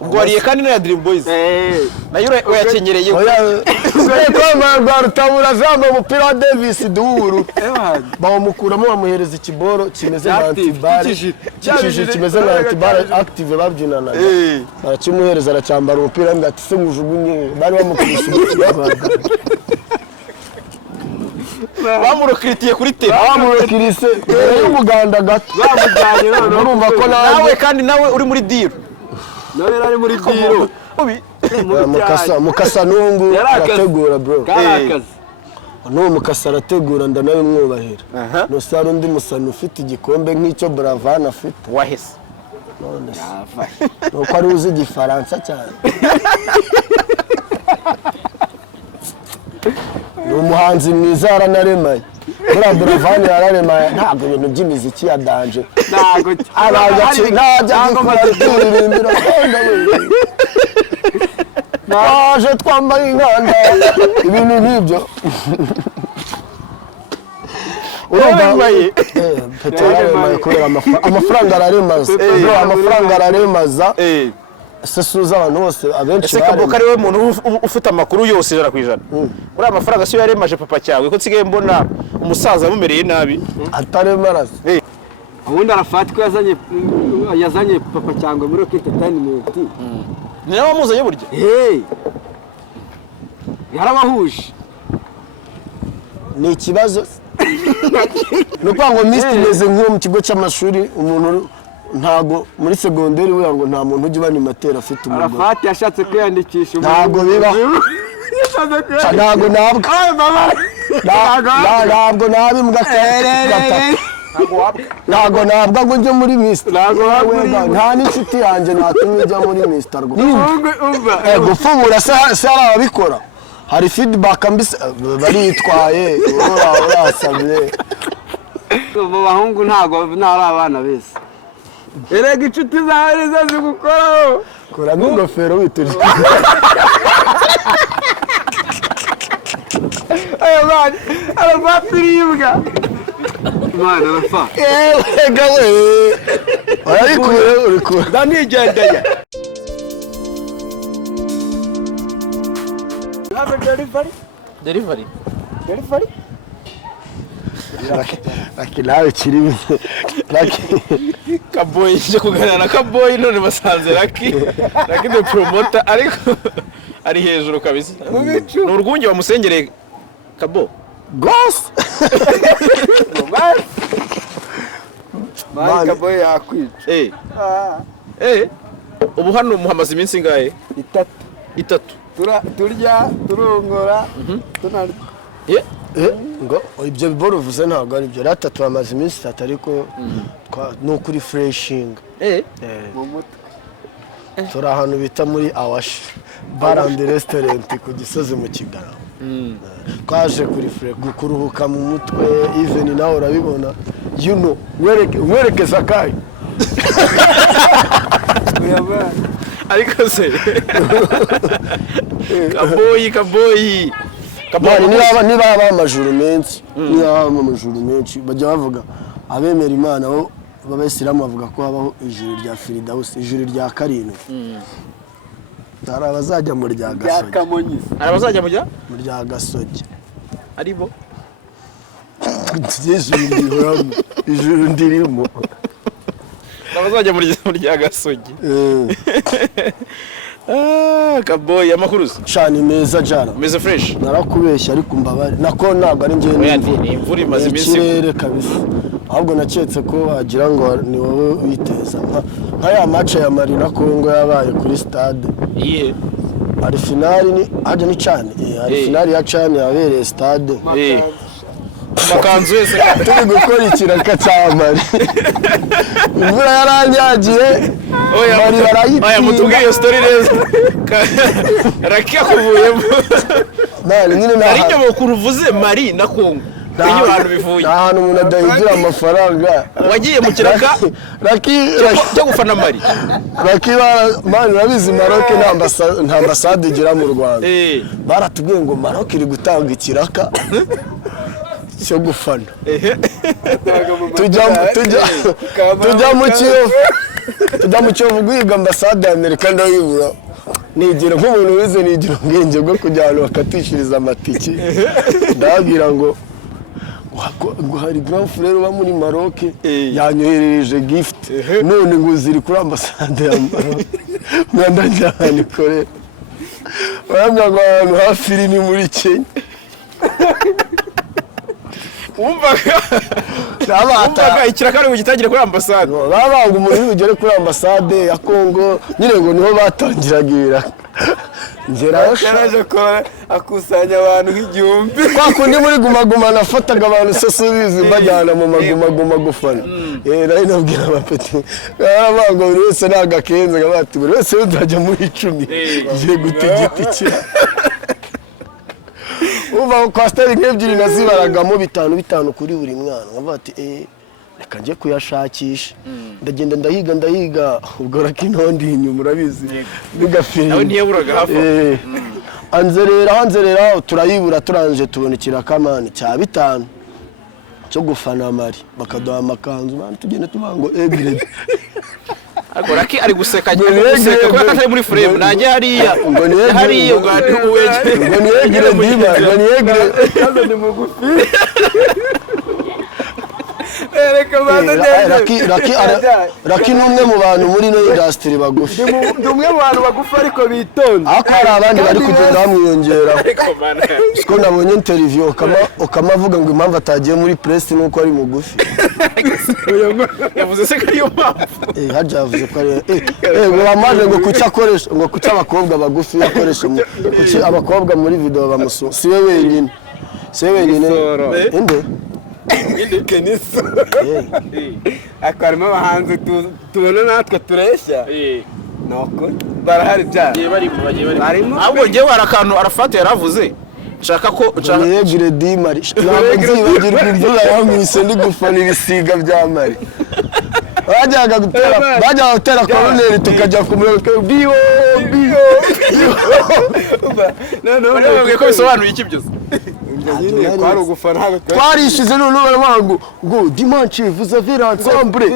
ubwo wariye kandi no ya Dream Boys nayo uyakenyereye kwa rwa rutabura zamba umupira wa Davis duhuru bamukuramo bamuhereza ikiboro kimeze nka antibare kimeze nka antibare active babyinana barakimuhereza aracyambara umupira mbwa ati se mujugunye bari bamukubise bamurokiritiye kuri tebe bamurokirise y'umuganda gato bamujyanye none urumva ko nawe kandi nawe uri muri deal nawe ari muri deal mukasa nungu arategura bro no mukasa arategura ndanawe mwubahira no sara undi musano ufite igikombe nk'icyo Bravana afite wahese none nuko ari uzi igifaransa cyane umuhanzi mwiza aranaremaye muri Bravana yararemaye ntabwo ibintu by'imiziki ya danje ntago kuririmbira naje twambaye inkanda ibintu nk'ibyo urumvaye peteroli kubera amafaranga araremaza amafaranga araremaza sesuza abantu bose abenshi bari Kaboka ari we muntu ufite amakuru yose ijana kwijana uri amafaranga siyo yaremaje papa cyawe ko nsigaye mbona umusaza mumereye nabi ataremaraza ubundi arafata ko yazanye papa cyangwa muri Rocket Entertainment ni nawe wamuzanye burya yarabahuje ni ikibazo nuko ngo Mr meze nk'uwo mu kigo cy'amashuri umuntu ntago muri segonderi we ngo nta muntu ujya banimatera afite umugabo arafata yashatse kwiyandikisha ntago biba ntago nabimbwa ntago nabwa ngo njye muri Mr nta n'inshuti yanjye natumye ijya muri Mr gufubura se hari ababikora hari feedback mbise baritwaye urasabye abo bahungu ntago ntari abana bese erega inshuti zawe zazi gukoraho kora n'ingofero witurije mani arafatirimbwa mani arafa gawe arabikuye urikura ndanigendeye delivery Laki nawe kiri Laki Kaboyi nje kuganira na Kaboyi none basanze Laki the promoter ariko ari hejuru kabisa n'urwunge bamusengereye Kabo Ghost mani Kaboyi yakwica ubu hano muhamaze iminsi ngahe itatu turya turongora tunarya ngo ibyo biboro uvuze ntabwo ari byo ratatu amaze iminsi 3 ariko no kuri freshing mu mutwe turi ahantu bita muri Awash Bar and Restaurant ku Gisozi mu Kigarama twaje kuri kuruhuka mu mutwe even nawe urabibona werekeza kayi ariko se Kaboyi niba amajuru menshi bajya bavuga abemera Imana bo b'Abisilamu bavuga ko habaho ijuru rya Firdaus ijuru rya karindwi hari abazajya mu rya Gasogi hari abazajya mu rya Gasogi aribo ijuru ndirimo abazajya mu rya Gasogi Kaboyi amakuru cyane meza jara meze fresh narakubeshya ariko mbabare nako ntabwo ari ngiye ni imvura imaze iminsi kirere kabisa ahubwo naketse ko wagira ngo ni wowe witeza nka ya match ya Mali na Congo yabaye kuri stade hari finali ni aje ni cyane hari finali ya cyane yabereye stade makanzu wese turi gukora ikiraka cya Mali imvura yaranyagiye Mali barayitinya mutubwiye iyo story neza Rakia kuvuyemo nyine ari cyo mukuruvuze Mali na Congo iyo hantu bivuye ahantu umuntu adahigira amafaranga wagiye mu kiraka cyo gufana Mali Mali urabizi Maroc nta ambasade igira mu Rwanda baratubwiye ngo Maroc iri gutanga ikiraka cyo gufana tujya mu Kiyovu tujya mu Kiyovu guhiga ambasade y'Amerika ndayibura nigira nk'umuntu wese nigira ubwenge bwo kujya ahantu bakatishiriza amatike ndababwira ngo hari grand frère uba muri Maroc yanyoherereje gift none ngo ziri kuri ambasade ya Maroc mwandajya ahantu ikorera barambwira ngo ahantu hafi ni muri Kenya wumvaga ikirakari ugitangire kuri ambasade babanga umuntu ugere kuri ambasade ya Congo nyine ngo niho batangiraga ibiraka yaraje ko akusanya abantu nk'igihumbi kwa kundi muri guma nafataga abantu sosubizi bajyana mu maguma gufana nari nabwira abapeti babanga buri wese nagakenze gabati buri wese uzajya muri 10 je gutegeka uva kwa stari nk'ebyiri nazibaragamo bitanu kuri buri mwana nkavuga ati reka nje kuyashakisha ndagenda ndahiga ubwo rakinondi inyuma urabizi bigafira nawe ntiyaburaga hafi anzerera turayibura turanje tubonekira kamane cya 5 cyo gufana mari bakaduha amakanzu bana tugende tubango egre Raki ari guseka ko atari muri frame nanjye hariya ugandi uwege ngo niyegire diba ngo niyegire kaza ni mugufi Raki numwe mu bantu muri no industry bagufi ndumwe mu bantu bagufi ariko bitonda ako hari abandi bari kugenda bamwiyongera siko nabonye interview ukamavuga ngo impamvu atagiye muri press nuko ari mugufi yavuze se ko ariyo mpamvu hajya yavuze ko ari ngo bamaje ngo kucyakoresha ngo kucya abakobwa bagufi yakoresha kuki abakobwa muri video bamusu siwe wenyine inde Kenisa akarimo abahanzi tubona natwe tureshya nako barahari cyane barimo ahubwo ngewe hari akantu Arafat yaravuze nshaka ko yegire dimari nzibagirwa imvura yamwise ndi gufana ibisiga bya mari bajyaga gutera koloneli tukajya kumureka bio none ko bisobanuye iki byose kwari ugufana twarishize none baravuga ngo dimanche vous avez ensemble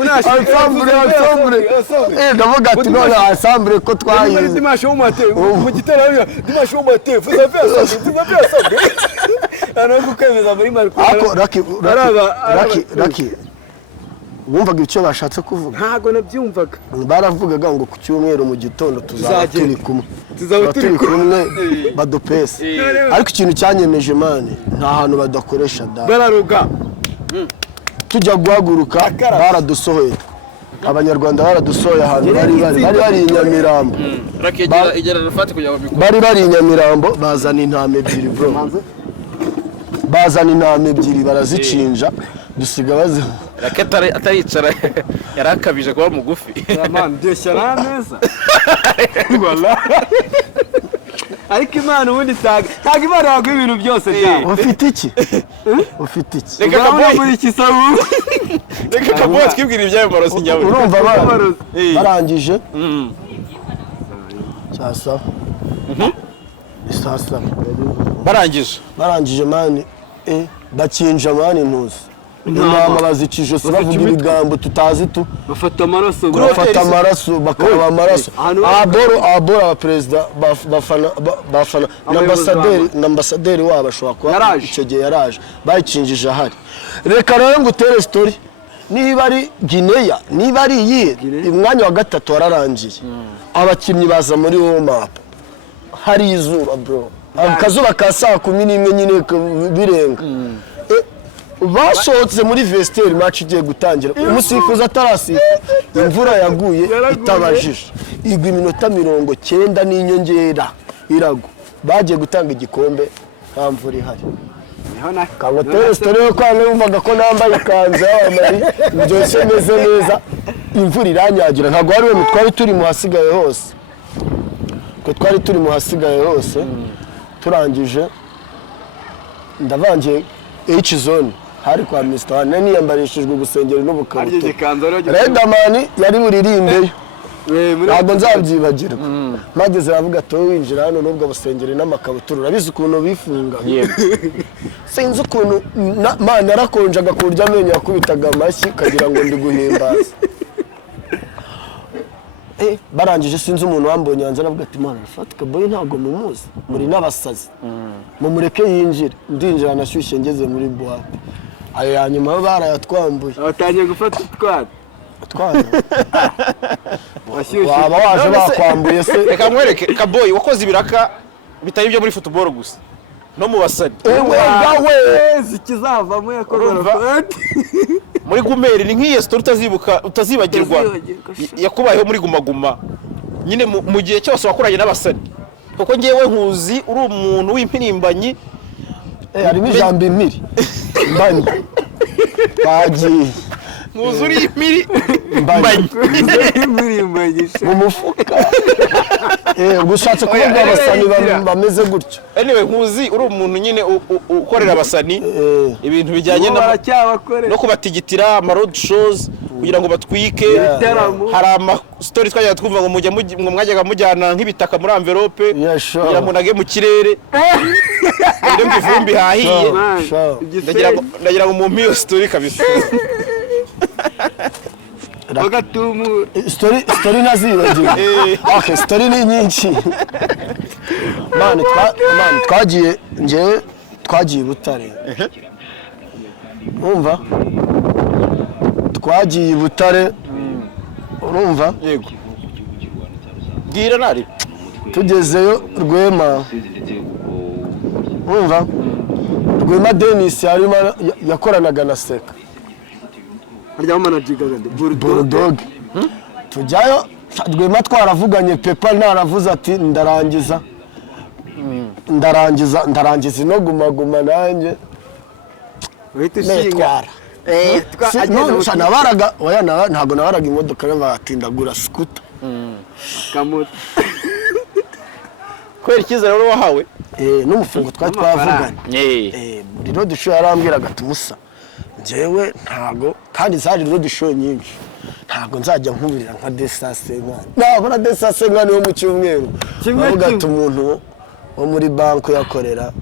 ndavuga ati none ensemble ko twayize dimanche au matin mu gitero dimanche au matin vous avez ensemble ana gukemeza muri Marco ako Raki wumvaga icyo bashatse kuvuga ntago nabyumvaga baravugaga ngo ku cyumweru mu gitondo tuzaba turi kumwe badopese ariko ikintu cyanyemeje mane nta hantu badakoresha bararuga tujya guhaguruka baradusohoye abanyarwanda baradusohoye ahantu bari Nyamirambo bari Nyamirambo bazana intama ebyiri bro bazana intama ebyiri barazicinja dusiga bazi Raketa ataricara yarakabije kuba mugufi man ndeshya neza wala ariko Imana ubundi ntago Imana yaguha ibintu byose byawe ufite iki reka kaboy muri kisabu reka kaboy twibwira ibyayo marosi nyawe urumva barangije sasa barangije mani bakinja mani ntuzi intama bazicije bavuga ibigambo tutazi bafata amaraso bakaba amaraso aboro abaperezida bafana n'ambasaderi wabo ashobora kuba icyo gihe yaraje bayicinjije ahari reka rero ngo utere story niba ari Guinea niba ari iyihe umwanya wa 3 wararangiye abakinnyi baza muri warm up hari izuba bro akazuba ka saa 11 nyine birenga basohotse muri vestiaire match igiye gutangira umusifuzi atarasifa imvura yaguye itabajije igwa iminota 90 n'inyongera irago bagiye gutanga igikombe nta mvura ihari kango story yo kwa numvaga ko nambaye ikanzu y'abamari byose meze neza imvura iranyagira ntago ari we twari turi mu hasigaye hose turangije ndavangiye H zone hari kwa Mr. Wane niyambarishijwe ubusengeri n'ubukabutura Redman yari buririmbeyo ntabwo nzabyibagirwa mageze aravuga ati wowe winjira hano n'ubwo busengeri n'amakabutura urabizi ukuntu bifunga sinzi ukuntu man yarakonjaga ku buryo amenyo yakubitaga amashyi kagira ngo ndi guhimbaza barangije sinzi umuntu wambonye yanze aravuga ati mana Fatika boy ntago mumuzi muri n'abasazi mumureke yinjire ndinjira nashyushye ngeze muri boîte ayo yanyuma barayatwambuye abatangiye gufata utwana waba waje bakwambuye se reka mwereke Kaboyi wakoze ibiraka bitari byo muri football gusa no mu basani ewe zikizavamo yakorora muri Gumeri ni nk'iyo story utazibagirwa yakubayeho muri Guma nyine mu gihe cyose wakoranye n'abasani kuko ngewe nkuzi uri umuntu w'impirimbanyi harimo ijambo impiri mbanyi bagiye nkuzi uri impiri mbanyi mu mufuka gushatse kuvuga abasani bameze gutyo anyway nkuzi uri umuntu nyine ukorera abasani ibintu bijyanye no kubatigitira ama road shows kugira ngo batwike hari ama story twajya twumva ngo mwajyaga mujyana nk'ibitaka muri envelope kugira ngo nage mu kirere ibyo mvumbi hahiye ndagira ngo mumpe iyo story kabisa bagatumu story nazibagiwe okay story ni nyinshi man twagiye Butare urumva twagiye Butare urumva yego bwira nari tugezeyo Rwema urumva Rwema Dennis yarimo yakoranaga na Seka harya managiga Bulldog tujyayo Rwema twaravuganye Pepa naravuze ati ndarangiza no guma nanjye uhita ushinga nabaraga ntabwo nabaraga imodoka y'abatindagura scooter kamoto kwera icyizere rero wahawe n'umufungo twavuganye muri road show yarambwiraga tumusa njyewe ntago kandi zari road show nyinshi ntago nzajya nkubirira nka Desasenkani nabona Desasenkani wo mu cyumweru bavuga ati umuntu wo muri banki yakorera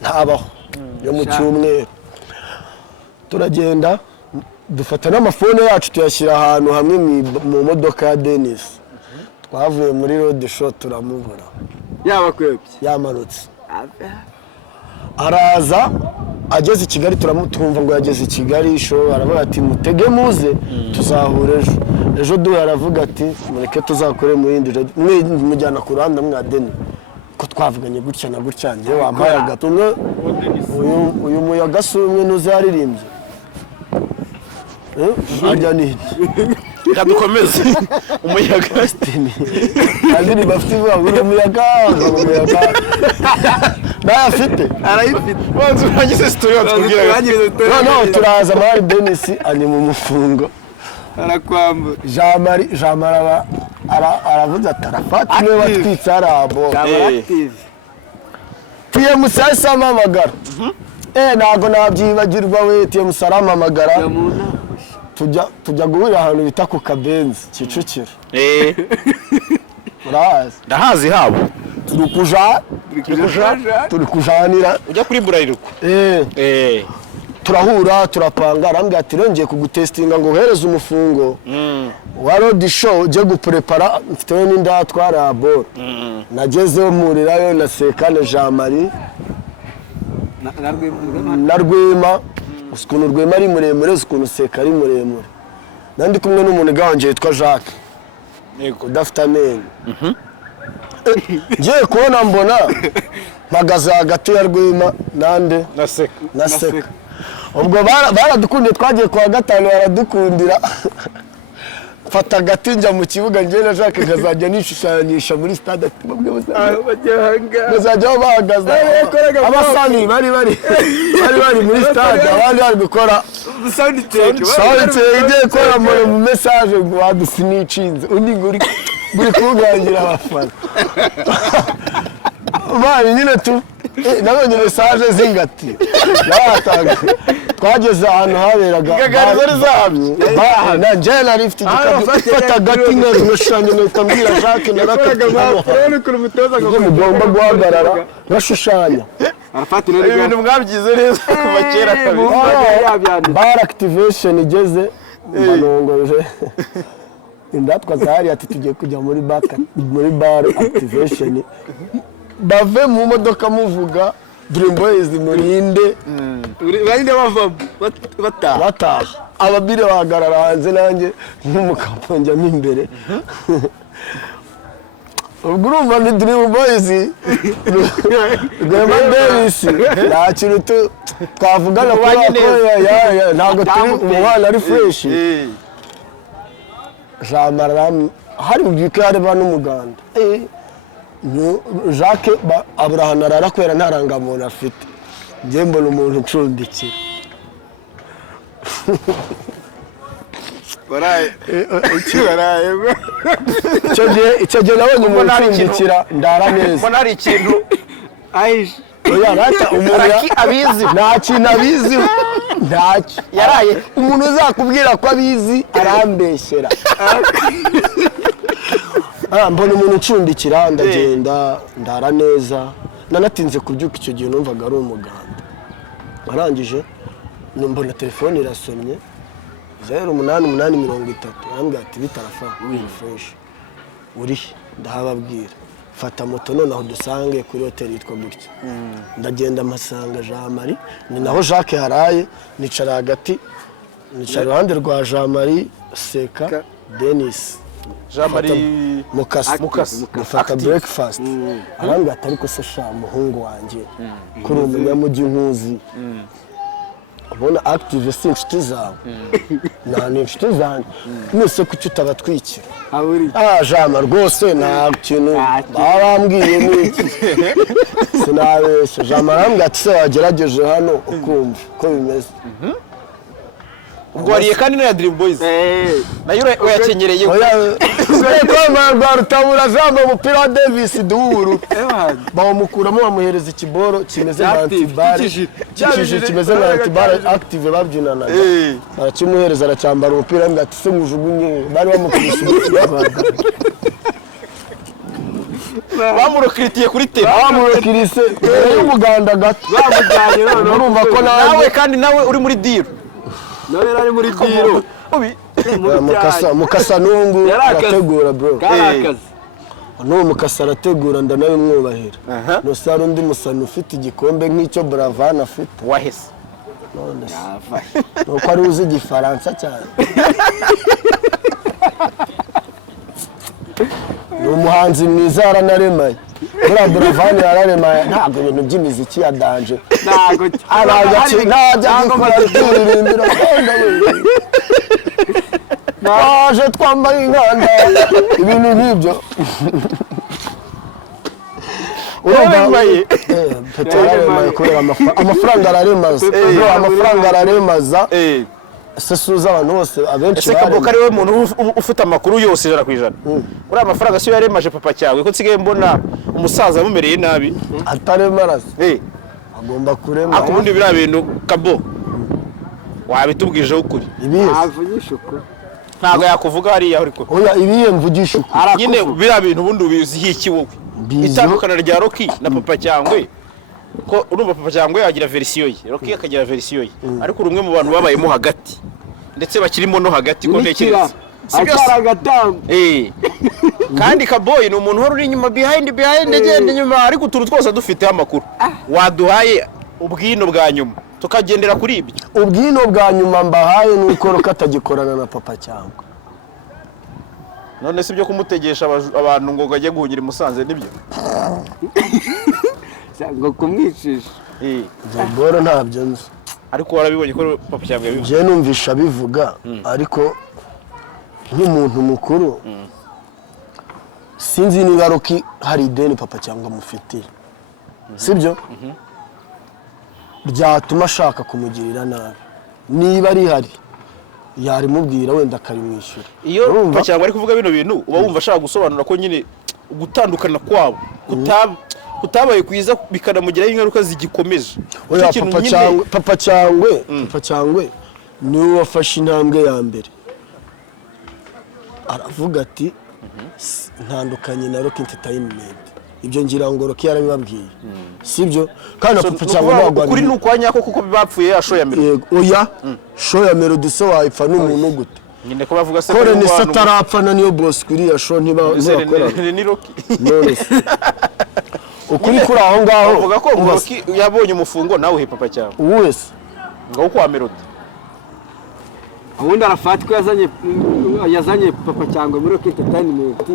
ntabaho yo mu cyumweru turagenda dufata n'amafone yacu tuyashyira ahantu hamwe mu modoka ya Dennis twavuye muri road show turamubura yabakwebye yamanutse araza ageze i Kigali turamutumva ngo yageze i Kigali show aravuga ati mutege muze tuzahura ejo duhe aravuga ati mureke tuzakore mu yindi mujyana ku ruhande mwa Dennis ko twavuganye gutya na gutya njye wampaye agatumwe uyu muyaga sumwe nuzaririmbye harya ni kadukomeze umuyaga kandi ni bafite umuyaga afite arayifite wanzu urangize story watubwira no turaza mari Dennis ani mu mufungo arakwambura Jean Marie aravuze ati arafata niwe watwitse arabo active TMC asamamagara ntago nabyibagirwa we TMC aramamagara tujya guhurira ahantu bita ku Kabenzi Kicukiro urahazi ndahazi habo turi kujanira ujya kuri Burayiruko turahura turapanga arambwira ati rongeye kugutestinga ngo uhereze umufungo wa road show uje guprepara mfitewe n'indatwara abo nagezeho mpurirayo na Sekane Jean Marie na Rwema ukuntu Rwema ari muremure ukuntu Seka ari muremure nandi kumwe n'umuntu ganje yitwa Jacques yego udafite amenyo ngiye kubona mbona mpagaze hagati ya Rwema nande na Seka ubwo baradukundiye twagiye kwa gatanu baradukundira mfata agati njya mu kibuga njye na Jacques nkazajya nishushanyisha muri stade bazajya bahagaze abasani bari muri stade abandi bari gukora sound check igiye kora mu message ngo wadusinicinze undi nguri kugangira abafana bari nyine tu nabonye message zingati batanga twageze ahantu haberaga gagari zahamye na jena lift gifata gati n'urushanye n'utambira Jacques narakaga rero kuri mutoza ngo mugomba guhagarara bashushanya arafatira ibintu mwabyize neza kuva kera kabisa. Bar activation igeze banongoje indatwa zahari ati tugiye kujya muri bar activation bave mu modoka muvuga Dream Boys murinde barinde bataha ababire bahagarara hanze nanjye nk'umukapo njyamo imbere ubwo urumva ni Dream Boys Rwema Davis nta kintu twavugana ko ntabwo turi umubano ari fresh Jean-Marie hari ubwike hareba n'umuganda Jacques Abraham arakwera ntarangamuntu afite njye mbona umuntu ucumbikira icyo gihe nabonye umuntu ucumbikira ndara neza mbona hari ikintu abizi nta kintu abizi ntacyo yaraye umuntu uzakubwira ko abizi arambeshyera mbona umuntu ucumbikira ndagenda ndara neza nanatinze kubyuka icyo gihe numvaga ari umuganda arangije mbona telefone irasomye 0880 arambwira ati bitarafa fresh uri ndahababwira fata moto noneho dusange kuri hoteli yitwa gutya ndagenda mpasanga Jean-Marie ni naho Jacques haraye nicara hagati nicara iruhande rwa Jean-Marie Seka Denis Jean-Marie Mukasi mufata breakfast arambwira ati ariko se sha muhungu wanjye kuri umunyamujyi nkuzi ubona active si inshuti zawe nta n'inshuti zanjye mwese kuki utabatwikira Jean-Marie rwose nta kintu bambwiye n'iki sinabeshya Jean-Marie arambwira ati se wagerageje hano ukumva uko bimeze ubwo wariye kandi na Dream Boys nayo uyakenyereye rwa rutabura zamba umupira wa Davis duhuru bawumukuramo bamuhereza ikiboro kimeze nka antibare kimeze nka antibare active babyinana barakimuhereza aracyambara umupira ngo ati se mujugunye bari bamukubise bamurokiritiye kuri tele bamurokirise y'umuganda gato bamujyanye none urumva ko nawe kandi nawe uri muri deal nawe ari muri diro mukasa nungu arategura bro karakazi n'uwo mukasa arategura ndanabimwubahira nose hari undi musani ufite igikombe nk'icyo Bravan afite wahese none nuko ari uzi igifaransa cyane ni umuhanzi mwiza yaranaremaye buriya Bravan yararemaye ntabwo ibintu by'imiziki ya danje ntajya gukora turirimbira naje twambaye inkanda ibintu nk'ibyo urumvaye peteroli kubera amafaranga araremaza amafaranga araremaza se suza abantu bose abenshi ese Kaboka ari we muntu ufite amakuru yose 100%. Uriya amafaranga siyo yaremaje papa cyawe ko nsigaye mbona umusaza amumereye nabi ataremaraza agomba kurema akubundi bira bintu Kabo wabitubwije ukuri avugisha ukuri ntago yakuvuga hariya uri ko oya ibiye mvugisha ukuri nyine bira bintu ubundi ubizi iki wowe itandukana rya Rocky na papa cyangwe ko urumva papa cyangwe yagira version ye Rocky akagira version ye ariko urumwe mu bantu babayemo hagati ndetse bakirimo no hagati ko ntekereza kandi Kaboy ni umuntu wari inyuma behind agenda inyuma ariko utuntu twose dufite amakuru waduhaye ubwino bwa nyuma tukagendera kuri ibyo ubwino bwa nyuma mbahaye nuko Rocky atagikorana na papa cyangwa none si byo kumutegesha abantu ngo gajye guhungira Musanze nibyo ngo kumwicisha Boro ntabyo nzi ariko warabibonye ko papa cyangwa yabivuga je numvisha bivuga ariko nk'umuntu mukuru sinzi niba Rocky hari ideni papa cyangwa mufitira sibyo byatuma ashaka kumugirira nabi niba ari hari yarimubwira wenda akarimwishyura iyo papa cyangwa ari kuvuga bino bintu uba wumva ashaka gusobanura ko nyine gutandukana kwabo kutabaye kwiza bikanamugiraho ingaruka zigikomeje papa cyangwe niwe wafashe intambwe ya mbere aravuga ati ntandukanye na Rocky Entertainment ibyo ngira ngo Rocky yarabibabwiye sibyo kandi papa cyangwa nagwa kuri nuko nyako kuko bapfuye asho ya Melody oya show ya Melody so wayipfa n'umuntu gute nyine ko bavuga se kore ni satarapfana niyo boss kuriya show ntibakora ni Rocky none ukuri kuri aho ngaho bavuga ko Rocky yabonye umufungo nawe uhe papa cyangwa wese ngo kwa Melody ubundi Arafat ko yazanye papa cyangwa muri Rocky Entertainment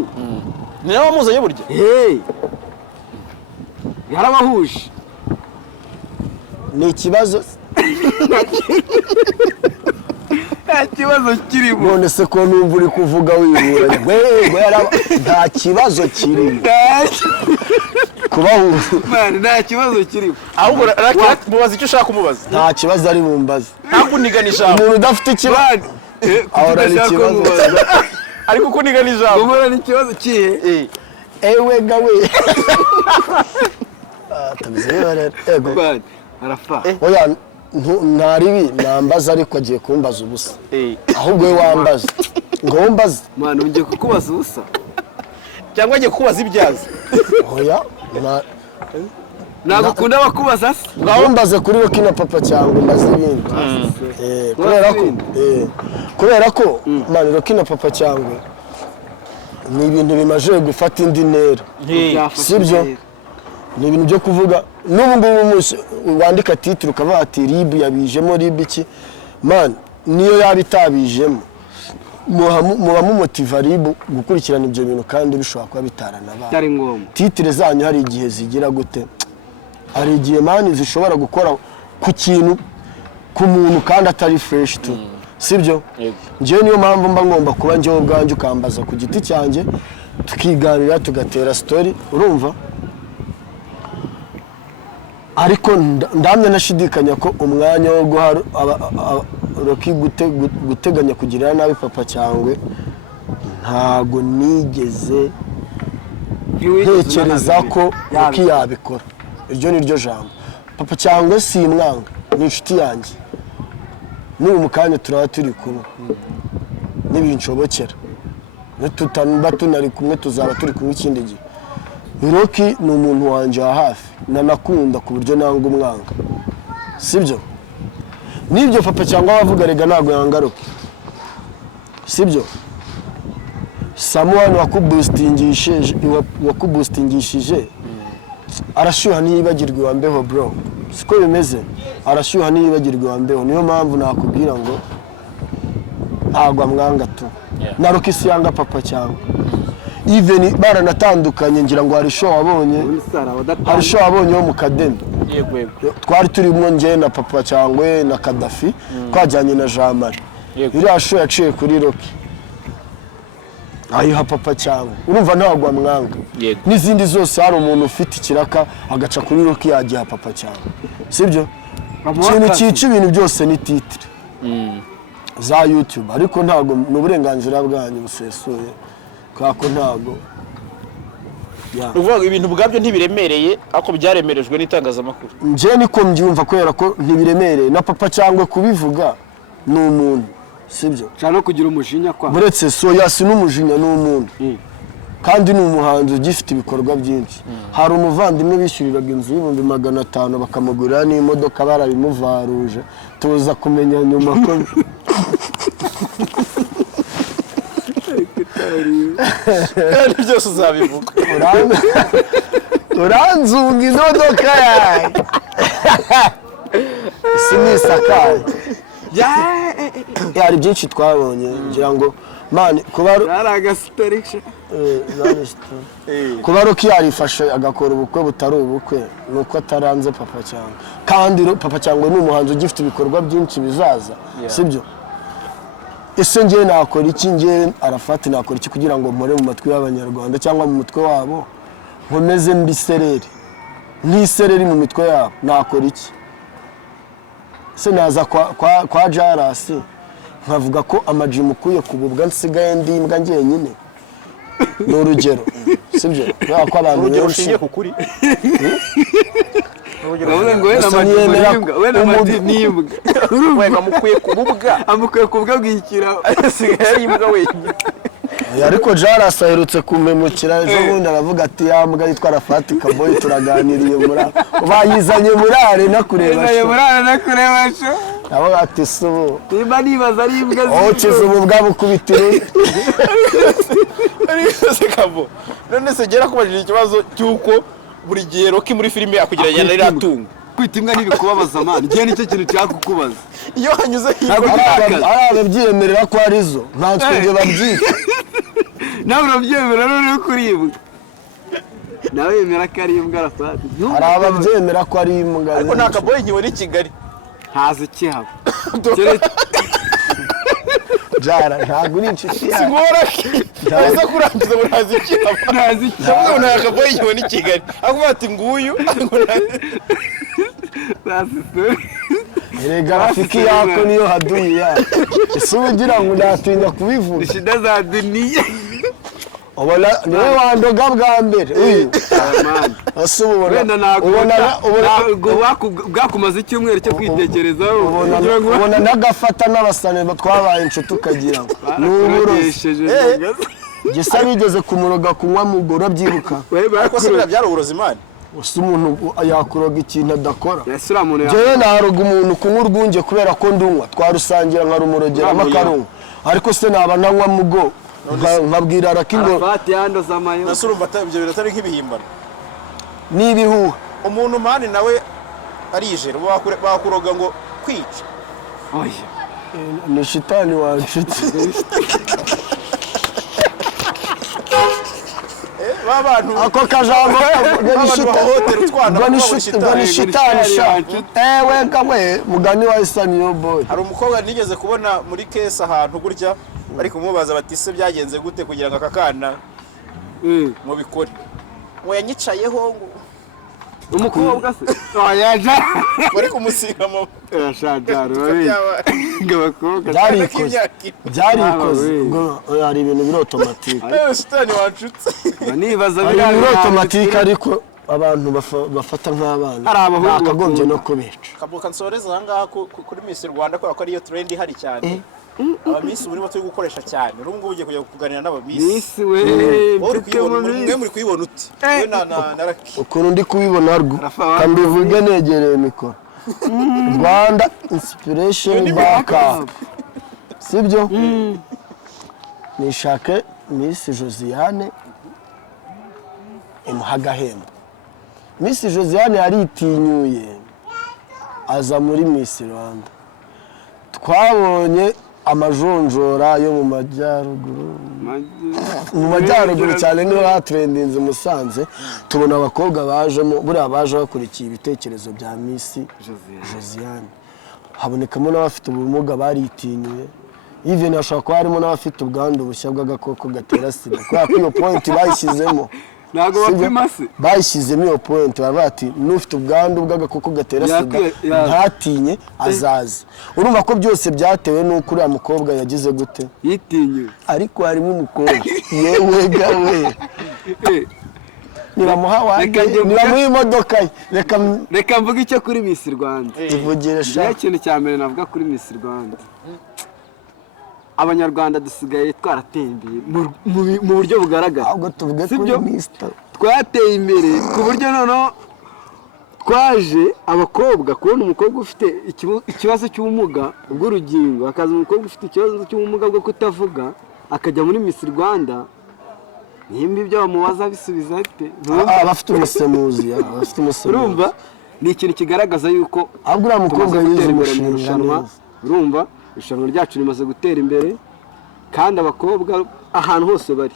ni nawe wamuzanye burya yarabahuje ni ikibazo nta kibazo kirimo none se ko numva uri kuvuga wiburanye nta kibazo kirimo nta kibazo kirimo ahubwo mubaza icyo ushaka kumubaza nta kibazo ari bumbaze ntabwo unigana ijambo umuntu udafite ikibazo ahora ari ikibazo ariko ko unigana ijambo ubona ni ikibazo kihe ewe gawe tabizeyo rero ego Arafat oya ntaribi nambaza ariko agiye kumbaza ubusa ahubwo we wambaza ngo wumbaze mwana ugiye kukubaza ubusa cyangwa agiye kukubaza ibyazi oya ntabwo ukunda abakubaza se ngawumbaze kuri Rocky na papa cyangwa mbaze ibindi kubera ko mani Rocky na papa cyangwa ni ibintu bimaze gufata indi ntera sibyo ni ibintu byo kuvuga n'ubu ngubu wandika titre ukavuga ati RIB yabijemo RIB iki man niyo yabitabijemo muba mumotiva RIB gukurikirana ibyo bintu kandi bishobora kuba bitaranaba cyari ngombwa titre zanyu hari igihe zigira gute hari igihe man zishobora gukora ku kintu ku muntu kandi atari fresh tu sibyo njyewe niyo mpamvu mba ngomba kuba njyewe ubwanjye ukambaza ku giti cyanjye tukiganira tugatera story urumva ariko ndamye nashidikanya ko umwanya wo guha Rocky guteganya kugirira nabi papa cyangwa ntago nigeze ntekereza ko Rocky yabikora iryo ni ryo jambo papa cyangwa si imwanga ni inshuti yanjye n'ubu mu kanya turaba turi kumwe n'ibinshobokera tutamba tunari kumwe tuzaba turi kumwe ikindi gihe Rocky ni umuntu wanjye wa hafi nanakunda ku buryo nanga umwanga sibyo nibyo papa cyangwa bavuga rega ntago yanga Rocky sibyo someone wakubustingishije arashyuha niyibagirwa iwambeho bro siko bimeze arashyuha niyibagirwa iwambeho niyo mpamvu nakubwira ngo ntago amwanga tu na Rocky si yanga papa cyangwa even baranatandukanye ngira ngo hari show wabonye wo mu Kademi twari turimo nje na papa cyangwa na Kadafi twajyanye na Jamari iriya show yaciye kuri Rocky ayiha papa cyangwa urumva ntabwo amwanga n'izindi zose hari umuntu ufite ikiraka agaca kuri Rocky yagiha papa cyangwa sibyo ikintu cyica ibintu byose ni titre za YouTube ariko ntabwo n'uburenganzira bwanyu busesuye kako ntago uvuga ibintu bwabyo ntibiremereye ako byaremerejwe n'itangazamakuru nje niko mbyumva kwera ko ntibiremereye na papa cyangwa kubivuga ni umuntu sibyo cyane kugira umujinya kwa buretse soya si n'umujinya ni umuntu kandi ni umuhanzi ugifite ibikorwa byinshi hari umuvandimwe bishyuriraga inzu y'ibihumbi 500 bakamugurira n'imodoka barabimuvaruje tuza kumenya nyuma ko kandi byose uzabivuga uranzunga imodoka yawe sinisakaye hari byinshi twabonye ngira ngo man kuba kuba Rocky yarifashe agakora ubukwe butari ubukwe nuko ataranze papa cyangwa kandi papa cyangwa ni umuhanzi ugifite ibikorwa byinshi bizaza sibyo ese ngiye nakora iki ngiye Arafat nakora iki kugira ngo mpore mu matwi y'abanyarwanda cyangwa mu mutwe wabo nkomeze mbisereri nk'isereri mu mitwe yabo nakora iki se naza kwa Jarasi nkavuga ko amajimu kuye kububwa nsigaye ndimbwa ngiye nyine n'urugero sibyo ko abantu benshi kukuri wega mukuye kububwa amukuye kububwa bwikira asigaye imbwa wenyine ariko Jarasi aherutse kumemukira ejo bundi aravuga ati ya mbwa yitwa Arafat Kaboyi turaganiriye bayizanye muri arena kureba show abo ati subu nimba nibaza ari imbwa aho kiza ububwa bukubitiro ariko kabo none se gera kubajije ikibazo cyuko buri gihe Rocky muri filime yakugeranya na iratunga kwita imbwa ntibikubabaza man igihe nicyo kintu cyaka kukubaza iyo hanyuze arababyemerera ko arizo nta twenge babyita nawe urabyemera none kuribwa nawe yemera ko ari imbwa arafata hari ababyemera ko ari imbwa ariko nta kaboyi nkibona i Kigali ntazi kihaba jara ntabwo uri inshuti yawe singora ntaza kurangiza ngo ntazi ikihaba ntazi ikihaba nta kaboyi nkibona i Kigali akuvuga ati nguyu erega rafiki yako niyo haduyi ya ese ugira ngo ndatinya kubivuga shida za dunia ubona niwe wandoga bwa mbere uyu ase ubona bwakumaze icyumweru cyo kwitekerezaho ubona n'agafata n'abasane twabaye inshuti ukagira ngo ni uburozi gisa bigeze kumuroga kunywa mugoro abyibuka ariko se byari uburozi imana usa umuntu yakuroga ikintu adakora jewe naroga umuntu kunywa urwunge kubera ko ndunywa twarusangira nka rumorogeramo akarunywa ariko se naba ntanywa mugo nkabwira Rakingo afati yandoza amayo nasurumva ibyo biratari nk'ibihimbano n'ibihuha umuntu mani nawe arijera bakuroga ngo kwica oya ni shitani wanshitse babantu ako kajambo ni shitani sha ewe kamwe mugani wa Isani yo boy hari umukobwa nigeze kubona muri case ahantu gurya bari kumubaza bati se byagenze gute kugira ngo akakana mu bikore ngo yanyicayeho umukobwa se oyaje bari kumusiga mu yashajaro ngabakobwa byarikoze ngo ari ibintu biri automatique shitani wanshutse nibaza biri automatique ariko abantu bafata nk'abana bakagombye no kubica kabuka nsoreza ahangaha kuri Miss Rwanda ko ariyo trend ihari cyane abamisi urimo turi gukoresha cyane urumwe ugiye kujya kuganira n'abamisi we muri kuyibona uti we na Raki ukuntu ndi kubibona rwo kambivuge negereye mikoro Rwanda inspiration backup sibyo nishake Miss Josiane imuhagahemba Miss Josiane yaritinyuye aza muri Miss Rwanda twabonye amajonjora yo mu majyaruguru cyane niho hatrendinze Musanze tubona abakobwa bajemo buriya baje bakurikiye ibitekerezo bya Miss Josiane habonekamo n'abafite ubumuga baritinyuye even ashaka ko harimo n'abafite ubwandu bushya bw'agakoko gatera sida kwa iyo point bayishyizemo nago bapimase bayishyizemo iyo point bati n'ufite ubwandu bw'agakoko gatera sida ntatinye azaza urumva ko byose byatewe n'uko uriya mukobwa yagize gute yitinye ariko harimo umukobwa yewe gawe nibamuha wanjye nibamuha imodoka reka mvuga icyo kuri Miss Rwanda ivugire sha ikintu cya mbere navuga kuri Miss Rwanda abanyarwanda dusigaye twaratembeye mu buryo bugaragara ahubwo tuvuge kuri Mister twateye imbere ku buryo noneho twaje abakobwa kubona umukobwa ufite ikibazo cy'ubumuga bw'urugingo akaza umukobwa ufite ikibazo cy'ubumuga bwo kutavuga akajya muri Miss Rwanda nimba ibyo bamubaza bisubiza ate abafite umusemuzi urumva ni ikintu kigaragaza yuko ahubwo uriya mukobwa yize umushinga urumva ishanwa ryacu rimaze gutera imbere kandi abakobwa ahantu hose bari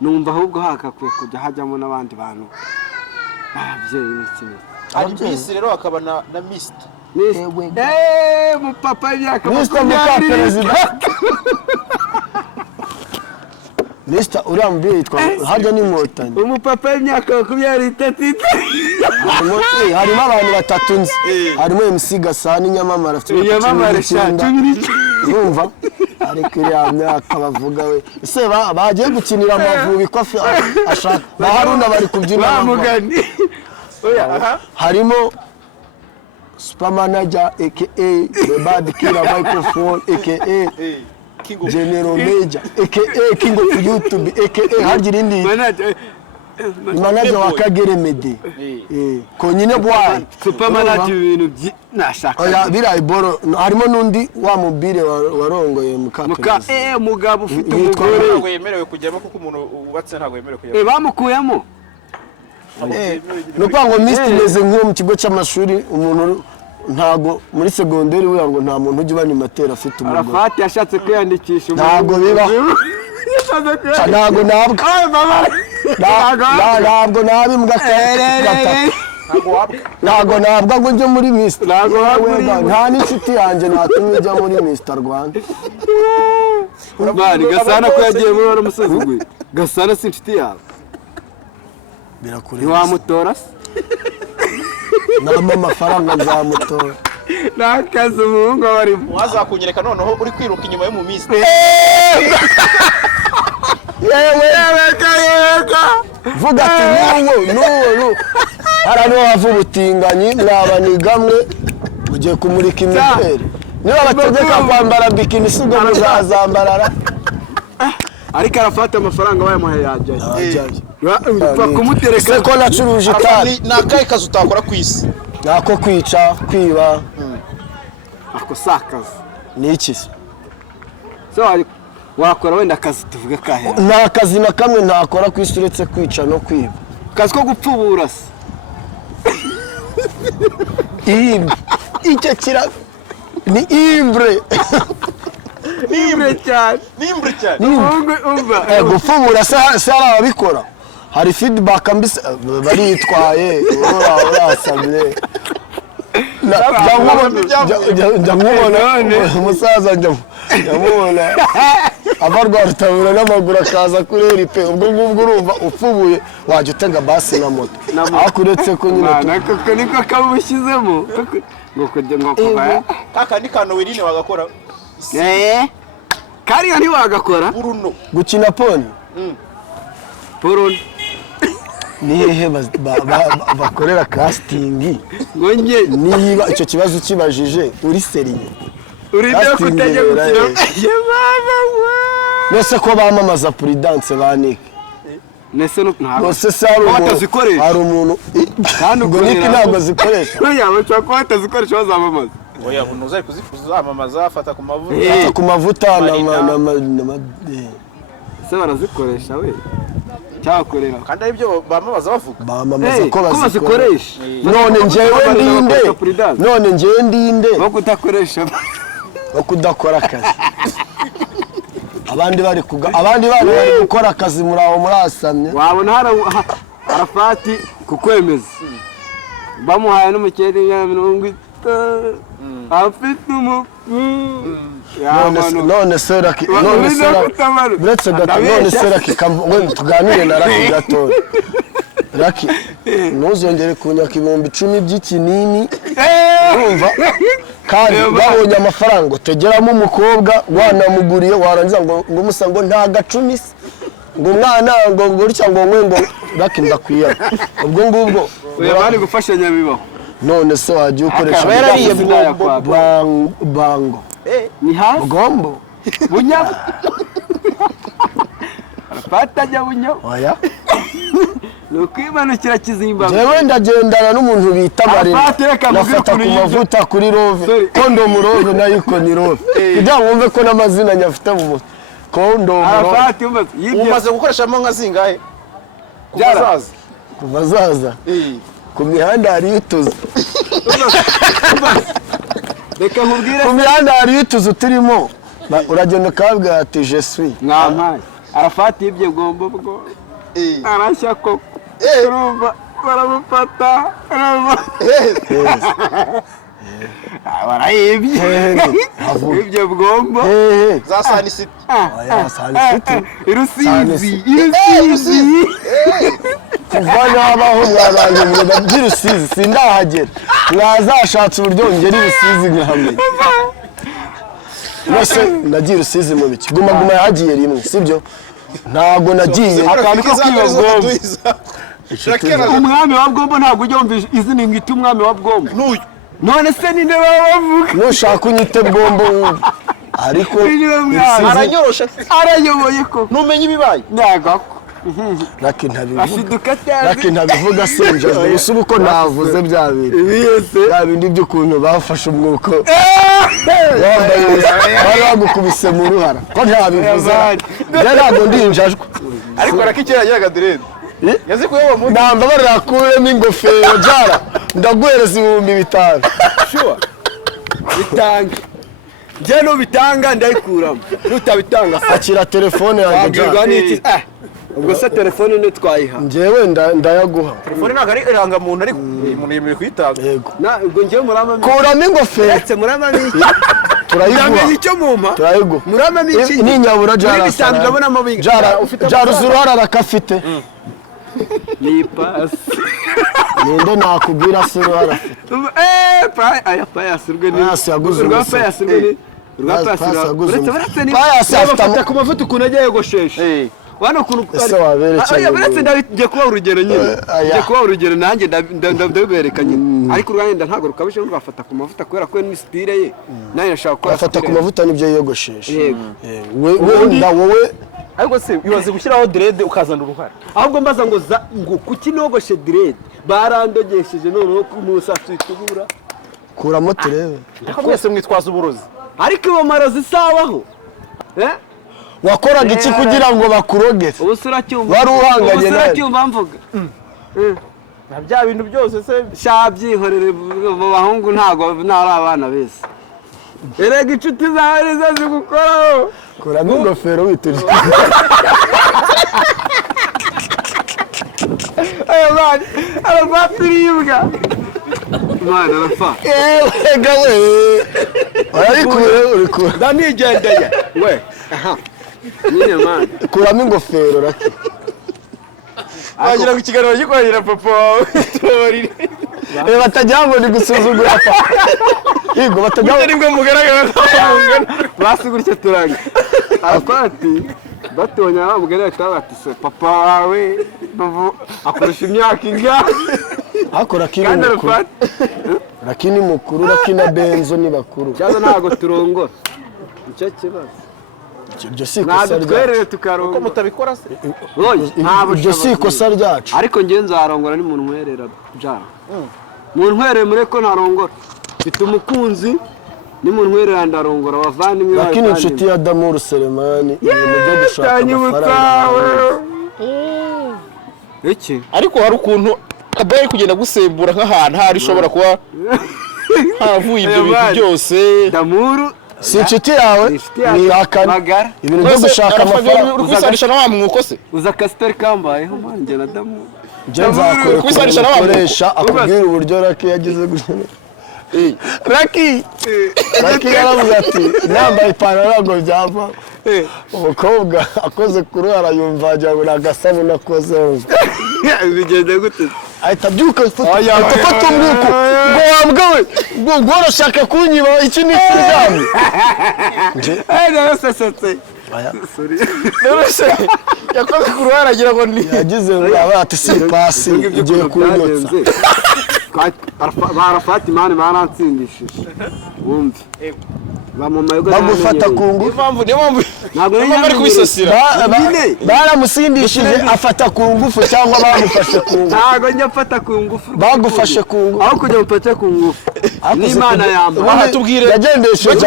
numva ahubwo hakakwiye kujya hajyamo n'abandi bantu ababyeyi n'ikindi hari Miss rero akaba na Mister mu papa y'imyaka perezida Mister urambiye yitwa harya n'inkotanyi umupapa y'imyaka 23 harimo abantu batatu nzi harimo MC Gasani Nyamamara afite Nyamamara urumva ariko iriya myaka bavuga we ese bagiye gukinira Amavubi ko ashaka ba Haruna bari kubyina bamugani harimo Supermanager aka The Bad Killer Microphone aka General Major aka King of YouTube aka harya irindi manager wa Kagere Mede konyine bwayi super manager ibintu nashaka oya birayi boro harimo nundi wa mubire warongoye mugabo ufite umugore ntabwo yemerewe kujyamo kuko umuntu ubatse ntabwo yemerewe kujyamo bamukuyemo nuko ngo Miss imeze nk'uwo mu kigo cy'amashuri umuntu ntago muri segonderi we ngo nta muntu ujya ubanimatera afite umugore Arafati yashatse kwiyandikisha ntago biba ntago ntabwo nabimbwa ntago nabwa ngo njye muri Mr nta n'inshuti yanjye natumwe ijya muri Mr Rwanda Mani Gasana ko yagiye muri wari umusozi gwe Gasana si inshuti yawe birakure ntiwamutora se nama amafaranga nzamutora nakaze umuhungu bari wazakunyereka noneho uri kwiruka inyuma yo mu Miss yewe vuga ati nuwo harano havu butinganyi mwabanigamwe ugiye kumurika imideri niba bategeka kwambara bikini sigo muzazambarara ariko Arafata amafaranga bayamuhaye yajyaye kumutereka ko nacuruje itabi nakaye kazi utakora ku isi nako kwica kwiba ako sakaza ni iki so wakora wenda akazi tuvuge kahera nta kazi na kamwe ntakora ku isi uretse kwica no kwiba akazi ko gupfubura se icyo kira ni imbre cyane gupfubura se hari ababikora hari feedback mbise baritwaye urasabye njya mubona umusaza njamubona abarwa rutabura n'amaguru akaza kuri ripe ubwo ngubwo urumva upfubuye wajya utega basi na moto ariko uretse ko nyine niko kabushyizemo ngo kuba kaka ni kantu wirine wagakora kariya ntiwagakora uruno gukina poni poroni ni hehe bakorera casting ngo nge niba icyo kibazo kibajije uri seriye uri byo kutajya gukina nose ko bamamaza Prudence banike nese no nose se hari umuntu kandi ubwo niki ntabwo zikoresha oya bacha ko batazikoresha bazamamaza oya unoza kuzamamaza afata ku mavuta na se barazikoresha we cyakorera kandi ari byo bamamaza bavuga bamamaza ko bazikoresha none njyewe ndinde bo kudakoresha bo kudakora akazi abandi bari gukora akazi muri aho murasamye wabona Arafati kukwemeza bamuhaye n'umukene ya 50 afite none seraki uretse gato none seraki tuganire na Raki gato Raki ntuzongere kunyaka ibihumbi 10 by'ikinini urumva kandi babonye amafaranga tegeramo umukobwa wanamuguriye warangiza ngo musa ngo nta gacumi ngo umwana ngo gutya ngo ngo Raki ndakwiye ubwo ngubwo bari gufashanya bibaho none se wagiye ukoresha bango ni hafi gombo bunya Arafata jya bunya oya nukwimanukira kizimba jewe ndagendana n'umuntu bita Marina nafata ku mavuta kuri Rove kondomu Rove nayiko ni Rove kugira ngo wumve ko n'amazina nyafite mu mutwe kondomu Arafati umaze gukoreshamo nka zingahe kuva zaza ku mihanda hari utuzu reka nkubwire ku mihanda hari utuzu turimo uragenda ukabwira ati je suis mwampaye Arafati ibye gombo bwo arashya ko urumva baramufata barayibye ibyo bwombo za Sanisiti Irusizi kuvana abaho mwabanye mu by'Irusizi sindahagera mwazashatse uburyo ngeri Irusizi nkahamye nose nagiye Irusizi mu biki guma yahagiye rimwe sibyo ntago nagiye akantu ko kwibagomba umwami wa Bwombo ntabwo ujya wumva izina ngita umwami wa Bwombo n'uyu none se ninde bavuga nushaka unyite Bwombo ariko aranyorosha arayoboye ko numenye ibibaye ndagako Lucky ntabivuga ashiduka cyane Lucky ntabivuga senje gusa uko navuze bya bintu bya bindi by'ukuntu bafashe umwuko bari bagukubise mu ruhara ko ntabivuze ntabwo ndinjajwe ariko Lucky kera yagiraga dread yazi kuyoba mu ndamba barakuremo ingofero jara ndaguhereza 5,000 sure bitanga je no bitanga ndayikuramo nutabitanga akira telefone yanjye wabwirwa n'iki ubwo se telefone ne twayiha njyewe ndayaguha telefone ntabwo ari iranga muntu ariko umuntu yemerewe kuyitanga yego ubwo njyewe murama kuramo ingofero etse murama n'iki turayiguha icyo mumpa turayiguha murama n'iki ni nyabura jara bisanzwe ndabonamo bingi jara uzuruhara rakafite ni pasi ninde nakubwira se uruhara payasi urwe ni Payasi yaguze urwa ubusa. payasi urwe ni urwa Payasi payasi yaguze uretse ubusa. baretse ni Payasi afite bafata ku mavuta ukuntu agiye yogoshesha wana kuntu ese waberekeye baretse ndagiye kuba urugero nyine ngiye kuba urugero nanjye ndabibereka nyine ariko urwanda ntabwo rukabije rwafata ku mavuta kubera ko ni style ye nayo nashaka ko afata ku mavuta nibyo yiyogoshesha yego wowe ariko se bibaze gushyiraho dread ukazana uruhara ahubwo mbaza ngo kuki nogoshe dread barandogesheje noneho ku musatsi tubura kuramo turebe ariko mwese mwitwaza uburozi ariko ibo marozi isabaho wakoraga iki kugira ngo bakurogeze ubu suracyumva wari uhanganye nawe suracyumva mvuga na bya bintu byose se shabyihorere mu bahungu ntago ntari abana bese erega inshuti zawe nizo zigukoraho kuramo ingofero witurije ayo bana arafatiribwa mwana arafa ega we arikure urikure ndanigendeye we aha nyine mwana kuramo ingofero Lucky wagira ngo ikiganiro gikorera papa wawe tubarire batajya ngo ni gusuzugura papa yego batajya ngo nibwo mugaragara ko mungana basi gutya turanga afati batonya bamugana ati se papa wawe akurusha imyaka ingahe akora kindi mukuru Lucky mukuru Lucky na Benzo ni bakuru cyaza ntago turongora icyo kibazo ibyo si ikosa twerere tukarongora ko mutabikora se ibyo si ikosa ryacu ariko ngiye nzarongora ni muntu nkwerera byara muntu nkwerere mureko ntarongora mfite umukunzi ni muntu nkwerera ndarongora wavandimwe Lucky ni inshuti ya Damuru Selemani ibintu byo gushaka amafaranga iki ariko hari ukuntu abaye kugenda gusembura nk'ahantu hari ishobora kuba havuye ibyo bintu byose Damuru si inshuti yawe ni yakana ibintu byo gushaka amafaranga uri kwisanisha na wa mwuko se uza kasiteri kambayeho manjye na Damuru byo nzakoresha akubwira uburyo Lucky yagize gutya Lucky yaravuze ati nambaye ipantaro ntabwo byava umukobwa akoze ku ruhara yumva wagira ngo ni agasabune akozeho bigenda gute ahita abyuka afata umwuko ngo wambwa we ngo urashaka kunyiba iki ni ikiryamye narasesetse yakoze ku ruhara agira ngo ni yagize ngo aba ati si pasi igiye kunyotsa barafata imana barantsindishije wumve bagufata ku ngufu niyo mpamvu bari kubisasira baramusindishije afata ku ngufu cyangwa bamufashe ku ngufu ntabwo njya mfata ku ngufu bagufashe ku ngufu aho kujya mufate ku ngufu n'imana yamba aha tubwire yagendesheje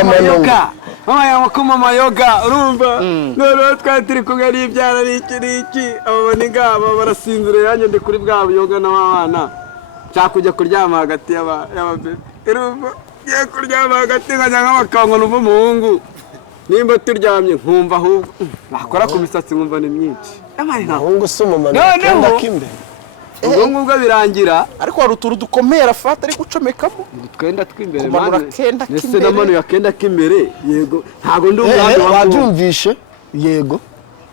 amano mama yoga urumva noneho twari turi kumwe n'ibyana n'iki abo ngaba barasinzira yanjye ndi kuri bwa buyoga n'abana nshaka kujya kuryama hagati y'ababebe urumva ngiye kuryama hagati nkajya nk'amakango numva umuhungu nimba turyamye nkumva ahubwo nakora ku misatsi nkumva ni myinshi umuhungu si umumaro akenda k'imbere ubwo ngubwo birangira ariko hari utuntu dukomeye arafata ari gucomekamo utwenda tw'imbere kumanura akenda ndetse n'amanuye akenda k'imbere yego ntabwo ndi umwami wa wabyumvishe yego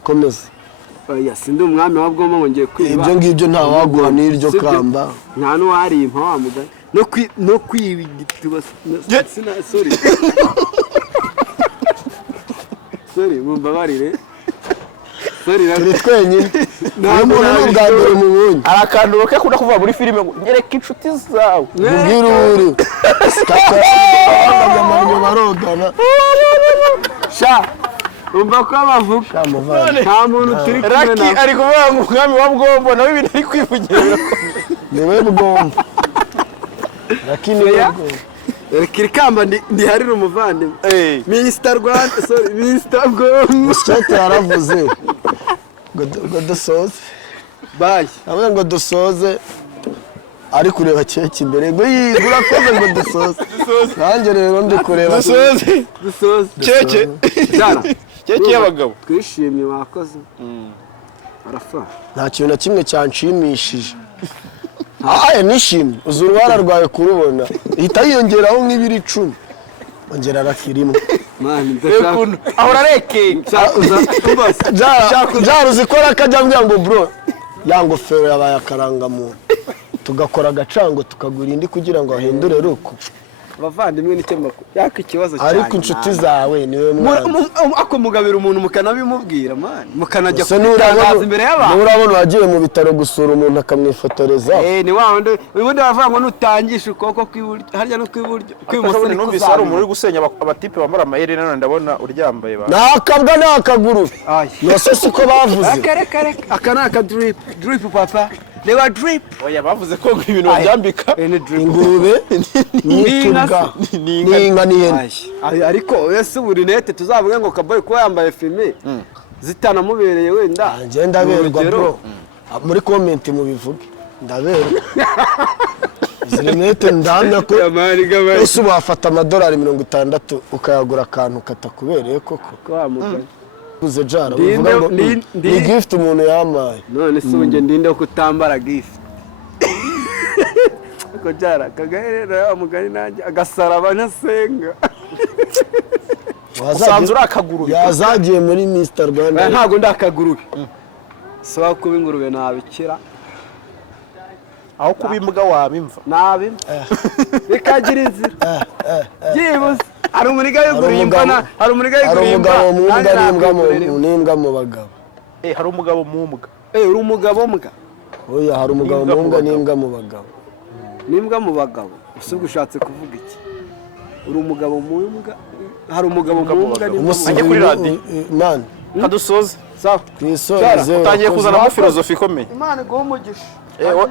komeza si ndi umwami wa bwoma ngo ngiye kwiba ibyo ngibyo nta waguha n'iryo kamba nta n'uwarimpa wa mugani no kwiba igituba sorry mumbabarire turi twenyine niyo muntu uri ubwa mbere mubonye hari akantu ke akunda kuvuga muri filime ngo nyereka inshuti zawe mubwire uri abanyamahanga barogana sha umva ko bavuga Kamuvana. nta muntu turi kumwe Raki na ari kuvuga ngo umwami wa Bwombo nawe ibintu ari kwivugira birakomeye. niwe Bwombo Raki niwe Bwombo kirikamba ndiharira umuvandimwe Eh. Minisita Rwanda sorry Minisita Bwombo Scott yaravuze ngo dusoze bayi avuga ngo dusoze ari kureba keke imbere ngo yigura koze ngo dusoze nanjye rero ndi kureba dusoze Keke. jana Keke y'abagabo. twishimye wakoze arafa nta kintu na kimwe cyanshimishije nishimye uzi uruhara rwawe kurubona ihita yiyongeraho nk'ibiri 10 ongera arakirimwe mani ndashaka Ahora rekenga. jara uzikora akajya ambwira ngo bro ya ngofero yabaye akarangamuntu tugakora agacango tukagura indi kugira ngo ahindure ruko abavandimwe n'icyo makuru yaka ikibazo cyane ariko inshuti zawe niwe mwana ako mugabira umuntu mukanabimubwira mani mukanajya kubitangaza imbere y'abantu urabona wagiye mu bitaro gusura umuntu akamwifotoreza ni wa wundi ubundi baravuga ngo nutangisha ukuboko kw'iburyo harya no kw'iburyo Kw'ibumoso numvise hari umuntu uri gusenya abatipe bambara amaherena none ndabona uryambaye ba. nakabwa nakaguru nose siko bavuze aka ni aka drip papa reba drip Oya bavuze ko ibintu babyambika. ingurube n'inka n'ihene ariko ese uburinete tuzavuga ngo kaboy kuba yambaye filime zitanamubereye wenda ngenda berwa bro muri comment mubivuge ndaberwa zirinete ndamya ko ese wafata amadolari 60 ukayagura akantu katakubereye koko uze jara uvuga ngo ni gift umuntu yamaye none se unge ndinde ko utambara gift ko jara kagaherera ya mugani nanjye agasaraba ntasenga Usanze uri akaguru. yazagiye muri Mr Rwanda ntago ndakagurube sawa kuba ingurube nabikira Aho kubimbwa wabimva. nabi bikagira inzira byibuze hari umuriga y'igurimbana hari umuriga y'igurimba n'imbwa mu bagabo Hari umugabo mu mbwa. uri umugabo mbwa oya hari umugabo mu mbwa n'imbwa mu bagabo n'imbwa mu bagabo usubwo ushatse kuvuga iki uri umugabo mu mbwa hari umugabo mu mbwa Ajye kuri radio. man Kadusoze. sawa kwisoreze Utangiye kuzanamo filozofi ikomeye. Imana iguhe umugisha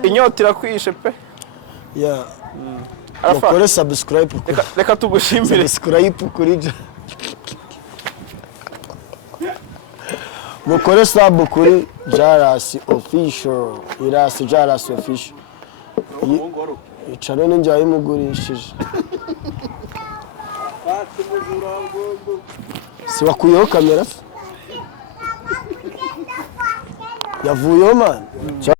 Inyota irakwishe pe. ya Arafa. mukore subscribe Reka tugushimire. subscribe kuri mukore sub kuri Jaras official irasi Jaras official icaro ninjye yimugurishije si wakuyeho kamera se yavuyeho man